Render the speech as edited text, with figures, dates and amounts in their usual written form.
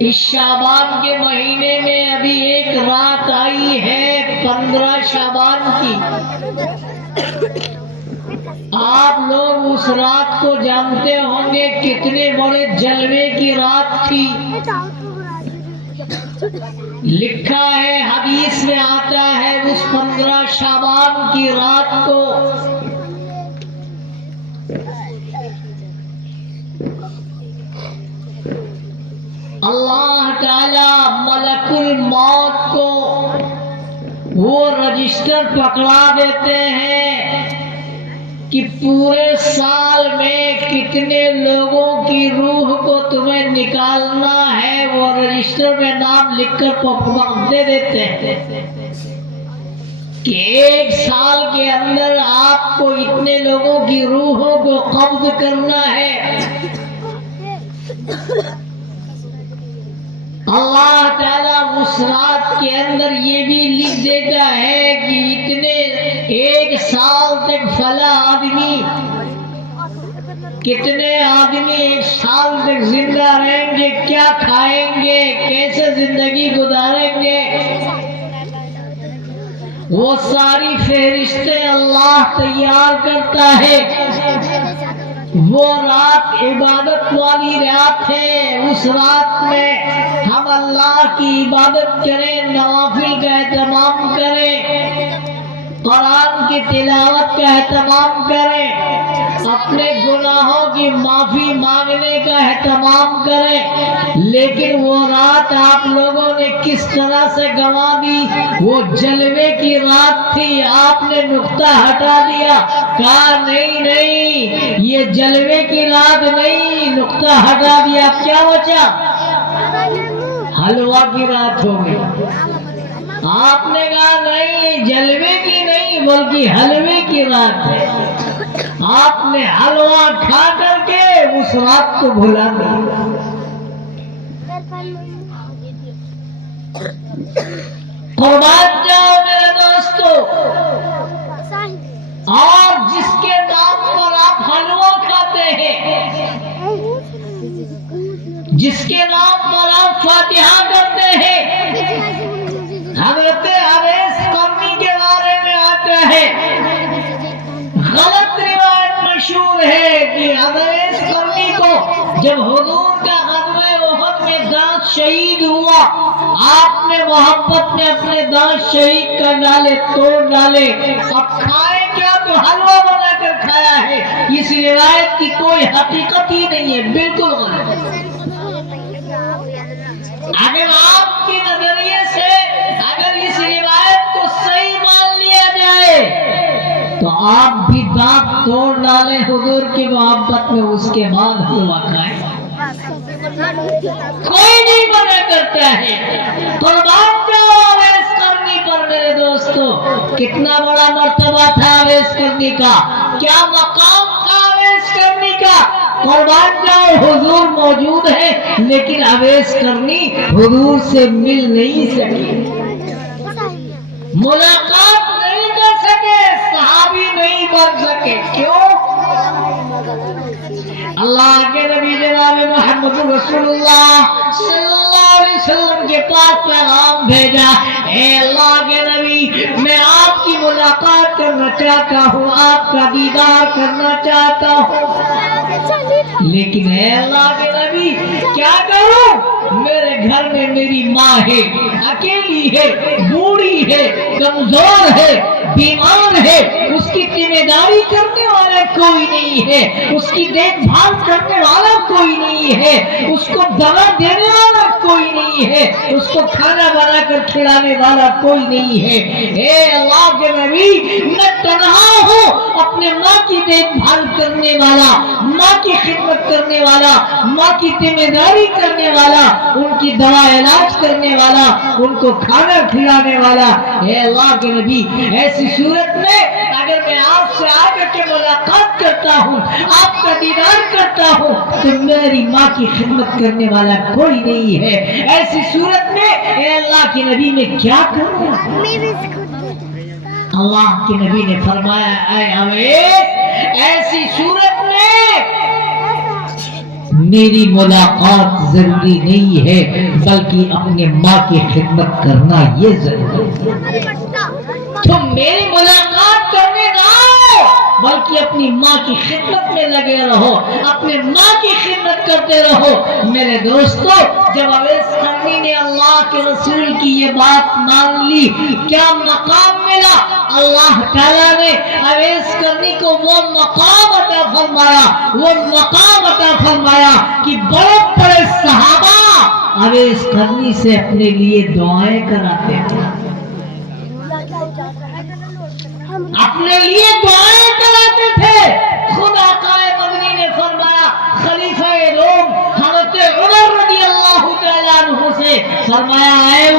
اس شعبان کے مہینے میں ابھی ایک رات آئی ہے 15 شعبان کی. آپ لوگ اس رات کو جانتے ہوں گے کتنے بڑے جلوے کی رات تھی. لکھا ہے حدیث میں آتا ہے اس 15 شعبان کی رات کو اللہ تعالی ملک الموت کو وہ رجسٹر پکڑا دیتے ہیں کہ پورے سال میں کتنے لوگوں کی روح کو تمہیں نکالنا ہے. وہ رجسٹر میں نام لکھ کر دے دیتے ہیں کہ ایک سال کے اندر آپ کو اتنے لوگوں کی روحوں کو قبض کرنا ہے. اللہ تعالیٰ اس رات کے اندر یہ بھی لکھ دیتا ہے کہ اتنے ایک سال تک فلاں آدمی کتنے آدمی ایک سال تک زندہ رہیں گے, کیا کھائیں گے, کیسے زندگی گزاریں گے. وہ ساری فہرستیں اللہ تیار کرتا ہے. وہ رات عبادت والی رات ہے. اس رات میں ہم اللہ کی عبادت کریں, نوافل کا اہتمام کریں, قرآن کی تلاوت کا اہتمام کریں, اپنے گناہوں کی معافی مانگنے کا اہتمام کریں. لیکن وہ رات آپ لوگوں نے کس طرح سے گنوا دی. وہ جلوے کی رات تھی, آپ نے نقطہ ہٹا دیا, کہا نہیں یہ جلوے کی رات نہیں, نقطہ ہٹا دیا, کیا بچا؟ حلوہ کی رات ہو گئی. آپ نے کہا نہیں جلوے کی نہیں بلکہ حلوے کی رات ہے. آپ نے حلوہ کھا کر کے اس رات کو بھلا دیا. قربان جاؤ میرے دوستو, اور جس کے نام پر آپ حلوہ کھاتے ہیں, جس کے نام پر آپ فاتحہ کرتے ہیں, حضرت اویس قرنی کے بارے میں آتا ہے, غلط روایت مشہور ہے کہ اویس قرنی کو جب حضور کا غزوہ احد میں دانت شہید ہوا, آپ نے محبت میں اپنے دانت شہید کر ڈالے, توڑ ڈالے. اب کھائے کیا تو حلوہ بنا کر کھایا ہے. اس روایت کی کوئی حقیقت ہی نہیں ہے, بالکل غلط. اگر آپ کے نظریے سے اگر اس روایت کو صحیح مان لیا جائے تو آپ بھی دانت توڑ ڈالیں حضور کی محبت میں, اس کے بعد حلوہ کھائیں. کوئی نہیں منع کرتا ہے. قربان جاؤ اویس قرنی پر میرے دوستو. کتنا بڑا مرتبہ تھا اویس قرنی کا, کیا مقام تھا اویس قرنی کا. قربان جاؤ حضور موجود ہے لیکن اویس قرنی حضور سے مل نہیں سکے, ملاقات نہیں کر سکے, صحابی نہیں بن سکے. کیوں؟ اللہ کے نبی جناب محمد رسول اللہ صلی اللہ علیہ وسلم کے پاس پیغام بھیجا, اے اللہ کے نبی میں آپ کی ملاقات کرنا چاہتا ہوں, آپ کا دیدار کرنا چاہتا ہوں, لیکن اے اللہ کے نبی کیا کروں؟ میرے گھر میں میری ماں ہے, اکیلی ہے, بوڑھی ہے, کمزور ہے, بیمار ہے, اس کی ذمہ داری کرنے والا کوئی نہیں ہے, اس کی دیکھ بھال کرنے والا کوئی نہیں ہے, اس کو دوا دینے والا کوئی نہیں ہے, اس کو کھانا بنا کر کھلانے والا کوئی نہیں ہے. اے اللہ کے نبی میں تنہا ہوں, اپنے ماں کی دیکھ بھال کرنے والا, ماں کی خدمت کرنے والا, ماں کی ذمہ داری کرنے والا, ان کی دوا علاج کرنے والا, ان کو کھانا کھلانے والا. اے اللہ کے نبی ایسی صورت میں اگر میں آپ سے آ کر کے ملاقات کرتا ہوں, آپ کا دیدار کرتا ہوں, تو میری ماں کی خدمت کرنے والا کوئی نہیں ہے. ایسی صورت میں اے اللہ کے نبی میں کیا کروں؟ اللہ کے نبی نے فرمایا, اے اویس ایسی صورت میں میری ملاقات ضروری نہیں ہے بلکہ اپنے ماں کی خدمت کرنا یہ ضروری ہے. تم میری ملاقات کرنے نہ آؤ بلکہ اپنی ماں کی خدمت میں لگے رہو, اپنے ماں کی خدمت کرتے رہو. میرے دوستو, جب اویس قرنی نے اللہ کے رسول کی یہ بات مان لی, کیا مقام ملا؟ اللہ تعالیٰ نے اویس قرنی کو وہ مقام عطا فرمایا, وہ مقام عطا فرمایا کہ بڑے بڑے صحابہ اویس قرنی سے اپنے لیے دعائیں کراتے تھے, اپنے لیے دعائیں کراتے تھے. خود آقا مدنی نے فرمایا, خلیفہ روم حضرت عمر رضی اللہ تعالیٰ عنہ سے فرمایا, اے